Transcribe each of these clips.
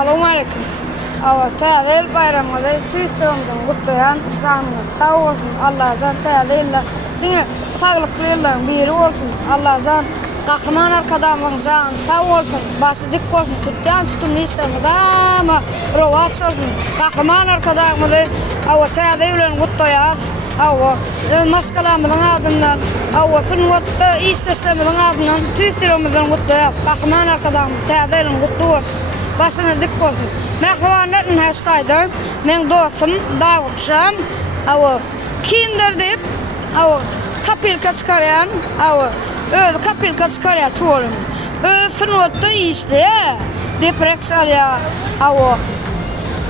Assalamualaikum. Tadil bayramında tüysümden kutlayan canınız sağ olsun. Allah can tadille dine sağlıklı yılların biri olsun. Allah can kahraman arkadaşımın canı sağ olsun. Başı dik olsun. Tuttuğun tutumlu işlerine dama rovaç olsun. Kahraman arkadaşımızı tadille kutlayaz. Maskalamızın adından, sünnetle işleşlerimizin adından tüysümüzden kutlayaz. Kahraman arkadaşımız tadille kutlu olsun. Başına dik olsun. Mehvanların hastaydı. Men dostum Davutşam. Kinder deyip kapilka çıkarayan. Öyle kapilka çıkaraya tuğulum. Sınıfta işli. Deprek çalya.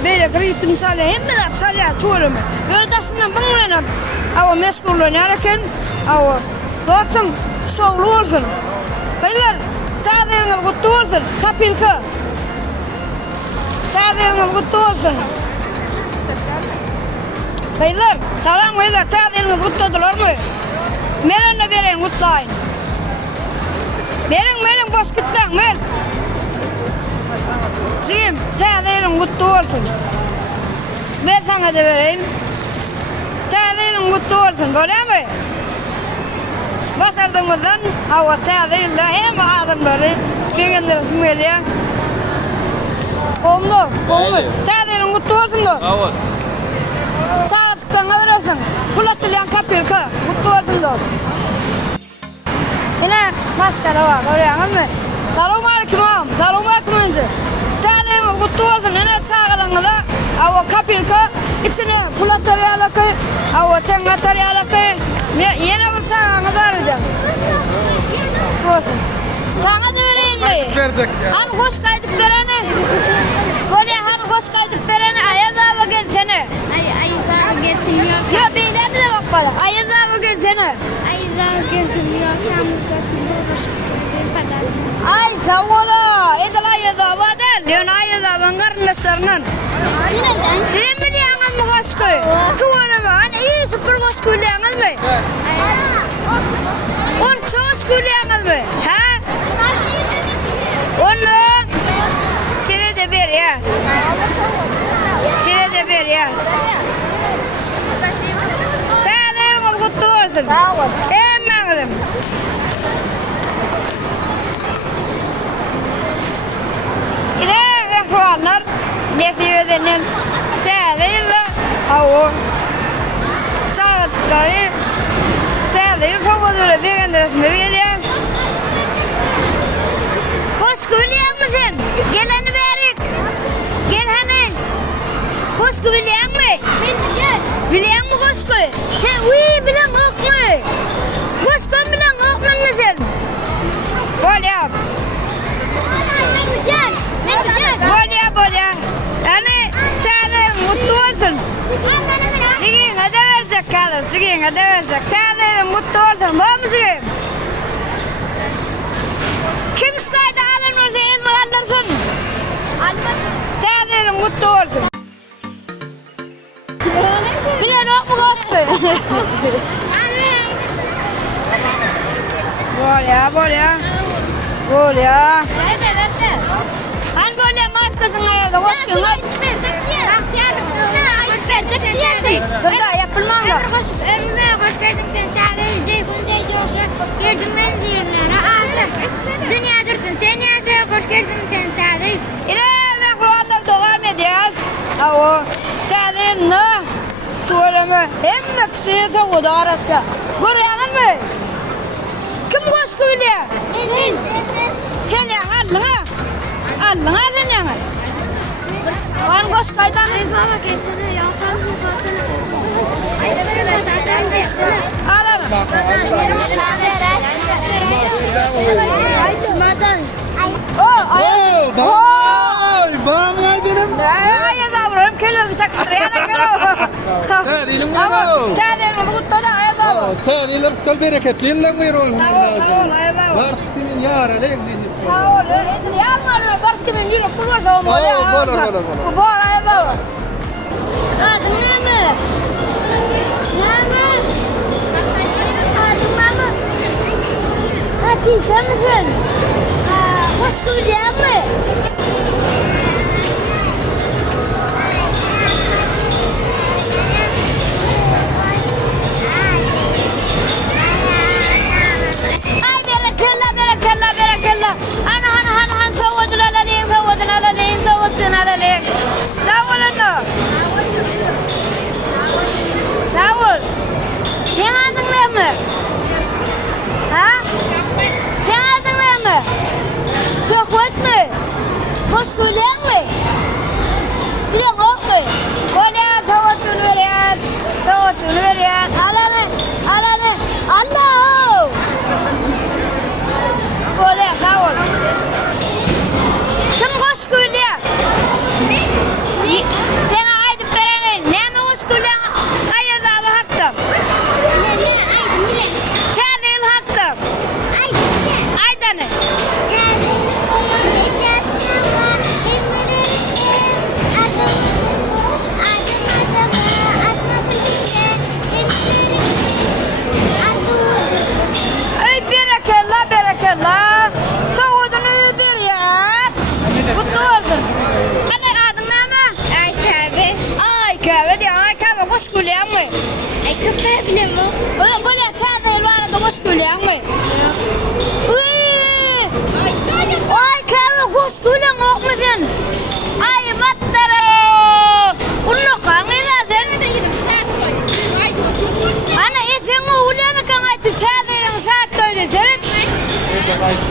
Böyle ritim çalya. Hem de çalya tuğulum. Böyle dasından bıngılanıp. Meşgullanırken. Dostum şoğlu olsun. Beyler. Tadırınız kutlu olsun. Kapilka. Tadırınız kutlu olsun. Beyler, salam beyler, tadırınız kutlu oldular mı? Merenle verin, kutlayın. Verin, boş gitmeyin, ver. Çıkayım, tadırınız kutlu olsun. Ben sana da vereyim. Tadırınız kutlu olsun, böyle mi? Başardığımızdan, tadırınızla hem adımları, bilgileriniz geliyor. Oldu. Tadırın kutlu olsun da. Evet. Sağa çıkkanına verirsin. Kulatılayan kapırka. Kutlu olsun da. Yine maskara var. Görüyorsunuz mu? Selamünaleyküm ağam. Selamünaleyküm önce. Tadırın kutlu olsun. Yine çağırınca da kapırka. İçine kulatılayalakı. Tengatarıyalakı. Yine bu çağırınca da arayacağım. Olsun. Sana da vereyim mi? Verecek ya. Han koş kaydıp verene. Böyle han koş kaydıp verene ayaza bakın seni. Ayaza getirmiyor. Ya beyler de bak bana. Ayaza bakın seni. Ayaza getirmiyor. Yalnız Ay sağ ola. Edil ayaza vadel. Leon ayaza ben kardeşlerinin. Sen mi diyanız mı koş koy? Tuğanı mı? Hani iyi süpür koş koy diyanız mı? Orta koş koy diyanız mı? Ha? Onu size de bir ya. Tadırınız kutlu olsun. Sağ ol. Hemen yine ehvallar nefiyödenin tadırla çağızlıkları tadırı soğuduğuyla bir gönderesinde geliyor. Koşku biliyor musun? Geleni verik. Gel hani. Koşku biliyor musun? Biliyor musun koşku? Sen bilen yok mu? Koşku bilen yok mu sen? Böyle yap. Böyle yap. Yani tane mutlu olsun. Çıkın hadi verecek kalır. Çıkın hadi verecek. Tane mutlu olsun. Var mı çıkın? Kim ustaydı alın olsa elma kaldırsın. Tadırın mutlu olsun. Bilen yok mu koşku? Böyle ya. Hani böyle maskasın ayarda koşkun lan. Dur da yapılmam da. Önüme hoş geldin sen tadil ceyfundaydı olsa girdin ben zirlere aşık. Dünya dursun sen yaşa hoş geldin sen tadil. Yine mehruarlar devam ediyoruz. Tadil ne? Tuğulemi hem kişiye savudu arası. Görüyorsun mu? Kim koşkuyla? Sen yanın ha? Alın ha sen yanın. Lan koş kaydan. Baba kesene yaltan kafasını. Alalım. Bağımlar dedim. Ayaz avrum kelledim çakıştırıyana Tadilim var. Tadilin kutlu da ayaz avrum. Tadilim kutlu bereketli yıllar mı yorulun? Sağ ol ayaz avrum. Var kimin yara lek dedi. Sağ ol. Edil yarmarlar barkimin yürü kurursa o mola. Olur. Bu ayaz avrum. Adın ne mi? Cinta mısın? Koşku biliyor musun? gülen mi? Bilen ok mu? Böyle tavaçını veriyor. Tavaçını veriyor. Alanı. Alanı. Allah! Böyle tavır. Kim hoş gülüyor? Sana aydıp verene ne mi hoş gülüyor? Ayaz abi hakkım. Tadil hakkım. Aydanı. Ey berekella berekella. Savudunu bir ya. Kutlu olsun. Anne adın ne mi? Ay tabi. Ay kahve diyor. Ay kahve hoş gülüyor mu? Ay kafe bile mi? Böyle tadil var da hoş gülüyor mu? Ay kahve hoş gülüyor mu sen? Ay mattara. Ullu kanıyla sen. de yedim şart koydum. Ay otur. Ana içen o ulanı kan ay tu tadilin şart koydu. Seret.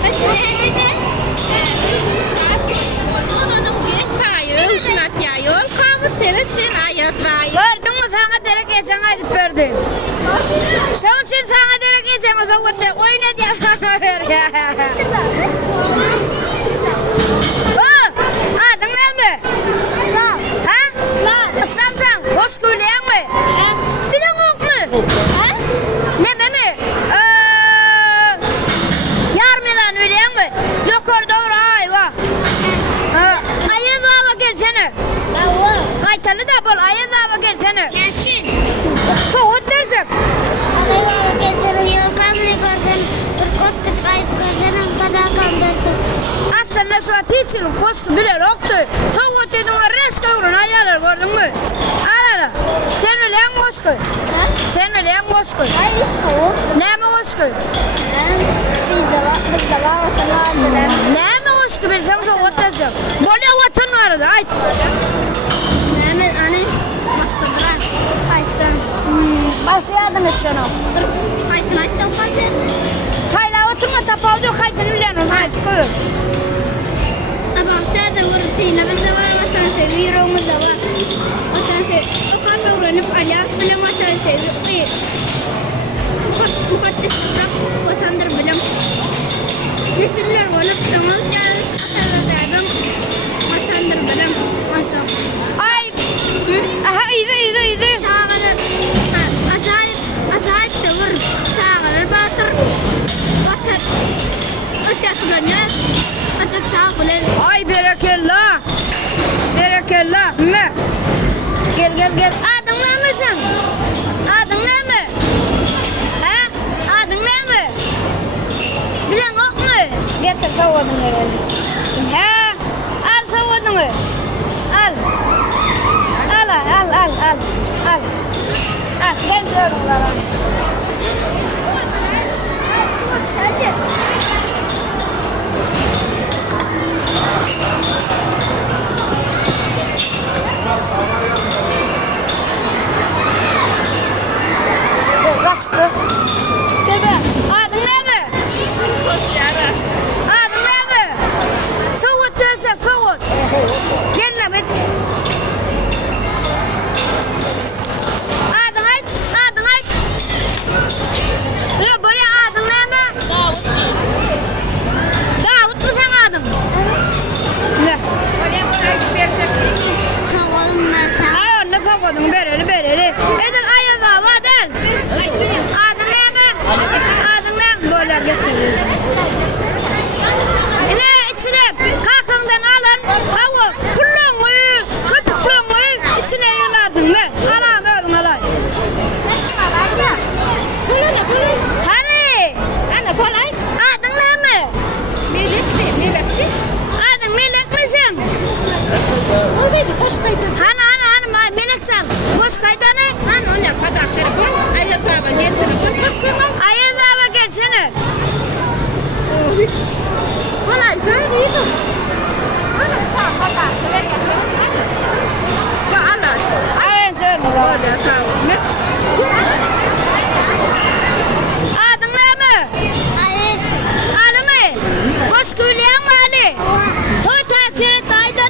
Mesela ne? Uşunat ya yol kamu seret sen ayat vay. Gördün mü sana dere geçen aydıp verdi. Şun için sana dere geçen o zaman oyna diye sana ver ya. Adın ne mi? Ha? Samsan. Hoş gülüyen mi? Bilen yok mu? Ne mi? Yarmıdan öleyen mi? Yukarıda ayva. Ayaz hava gelsene. Kaytalı da bol ayaz hava gelsene. Geçin. Soğut dersin. Aslında şu an hiçbir koşku bile yoktu. Soğut dedim o reske uğruna ayarlar gördün mü? Ayarlar. Sen öyle yan koşku. Sen öyle yan koşku. Ne mi koşku? Ne mi koşku bilsem soğut dersin. Böyle vatan vardı. Ay. Başlayadın et şunu. Kayla oturma tapağı diyor kaydını bilenin. Hadi koy. Nesiller olup tamam geliriz atarlardan vatandır benim masam. Ay. Aha iyiydi. Çağırır. Acayip de vur. Çağırır batır. Batır. Isasılarına açıp çağırır. Ay berekella. Berekella. Me. Gel. Adın ne mi sen? Adın ne mi? Ha? Adın ne mi? Bilen yok mu? Getir savudunu verelim. Ha? Al savudunu. Al. Al. Gel şöyle bunlara. Kaç be. Gel be. Adın ne mi? Adın ne mi? Savut dersen savut. Gel lan be. Adın ayt. Ya böyle adın ne mi? Davut mu sen adın? Ne? Ay ne savudun bereli. Edin ayaz hava del. Adın ne mi? Adın ne mi? Böyle getiririz. Ne içine kalkından alın. Hava kullanmayı, köpüklanmayı içine yanarsın be. Anam öldün alay. Hani? Adın ne mi? Adın Melek misin? Hani Melek sen. Koş kaydanı. Ayaz hava gelsene. Ayaz öldü. Adın ne mi? Ali mi? Koş gülüyen mi Ali? Toy tatili daydan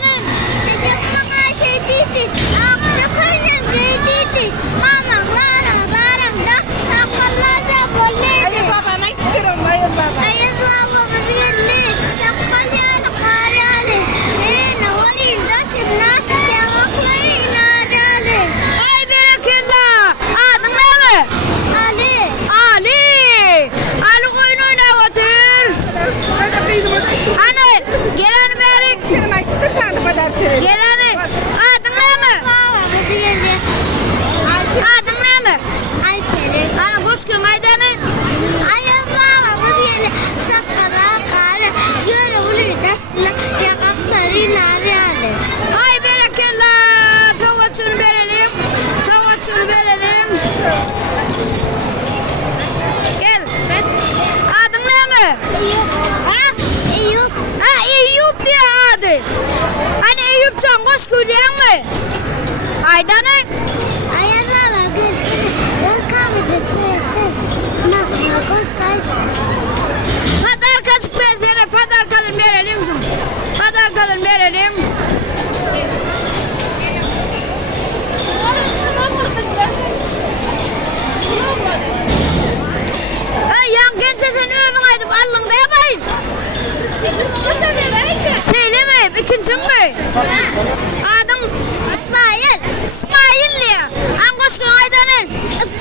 mi? Ha? Eyüp. Ha Eyüp diye adı. Hani Eyüpcan koş güleyen mi? Aydan'ı? Ayarlama gülsün. Ben kahvede Nakma koş kaysın. Padar kaçık ben sana padar kalın verelim şimdi. Padar kalın verelim. Ha yan gençse sen övün aydım allın da yapayım. Söyleme ikinci mi? Adım İsmail. İsmail ne? Angoşkun aydanın.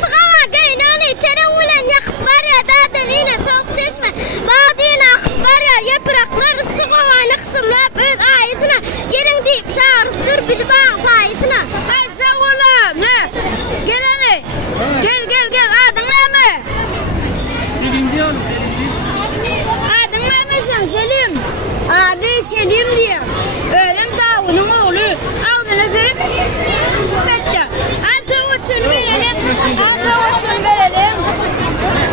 Sıkama geynani terevülen yakıp var ya dağdan yine soğuk çeşme. Bağdığına akıp var ya yaprakları sıkama kısımlar öz ayısına. Gelin deyip çağırıp bizi bağ faizine. Ay sen oğlum ne? Gel hani. Gel adın ne mi? Adın ne mi sen Selim? Adı Selim diye. Ölüm Davud'un oğlu. Aldığını görüp Mehmet'te. Altı uçunu verelim.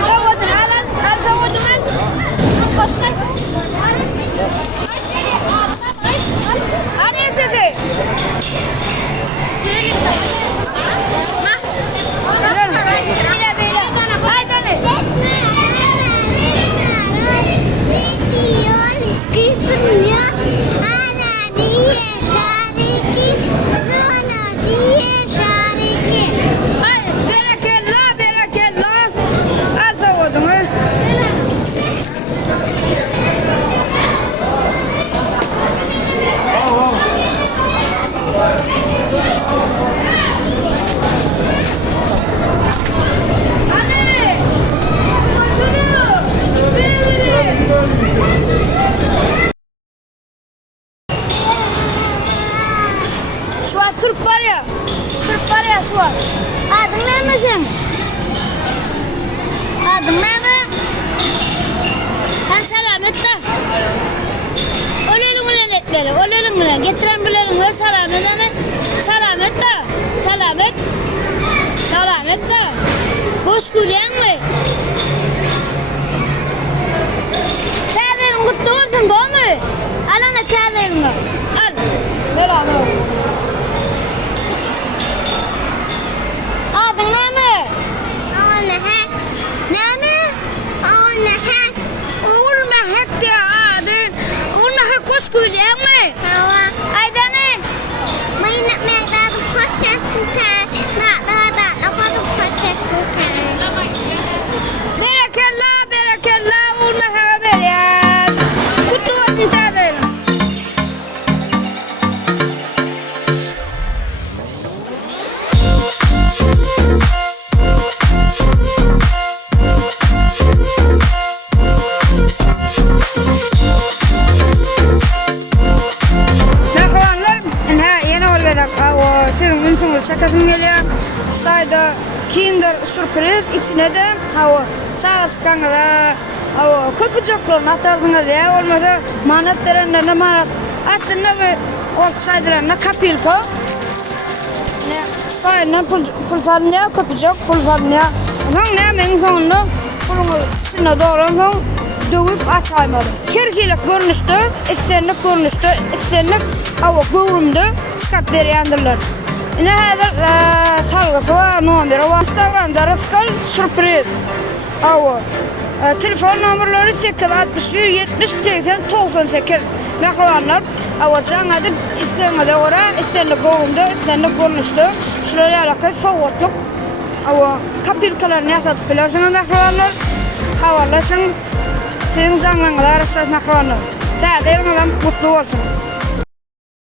Davud'un al Davud'un. Başka. Hadi sesi. Berekella. Arsa odunu. Şu an Sırp var ya şu an. Adın ne mi sen? Adın ne mi? Ha selamet de. Ölelim ulan etleri, ölelim ulan. Getiren bilelim ver selamet hani. Selamet de. Boş güleyen mi? Tağderin kutlu olsun bu mu? Al ana tağderini. Al. Ver abi. Adın ne mi? Oğul Mehmet diye adın. Oğul Mehmet koş güleyen mi? Aydan'ı. Berekella Oğul Mehmet ver. Kutlu olsun tağderin. Sizin ünsünüz çakasım geliyor. Şurada Kinder sürpriz içine de çağa çıkanı da kırpıcaklarını atarsınız ya. Olmasa manat derenlerine manat. Aslında bir orta şaydıranına kapilko. Şurada pul sarınca kırpıcak pul sarınca. Onun ne menin sonunda pulunu içine doğru dövüp açaymadı. Şirkilik görünüştü, istenlik görünüştü, istenlik görümdü. Çıkart beriyandırlar. Ne kadar salgısı var, numara var. Instagram'da Rıskal sürpriz. Telefon numaraları 861 70 80 98. Mehrabanlar. Canlıdır istenmede göre istenlik görümdü, istenlik görünüştü. Şuraya alakalı soğutluk. Kapilkalarını yasatıp bilirsiniz mehrabanlar. Havarlaşın. Sizin canlınızda araştırmak mehrabanlar. Tağdırın adam mutlu olsun.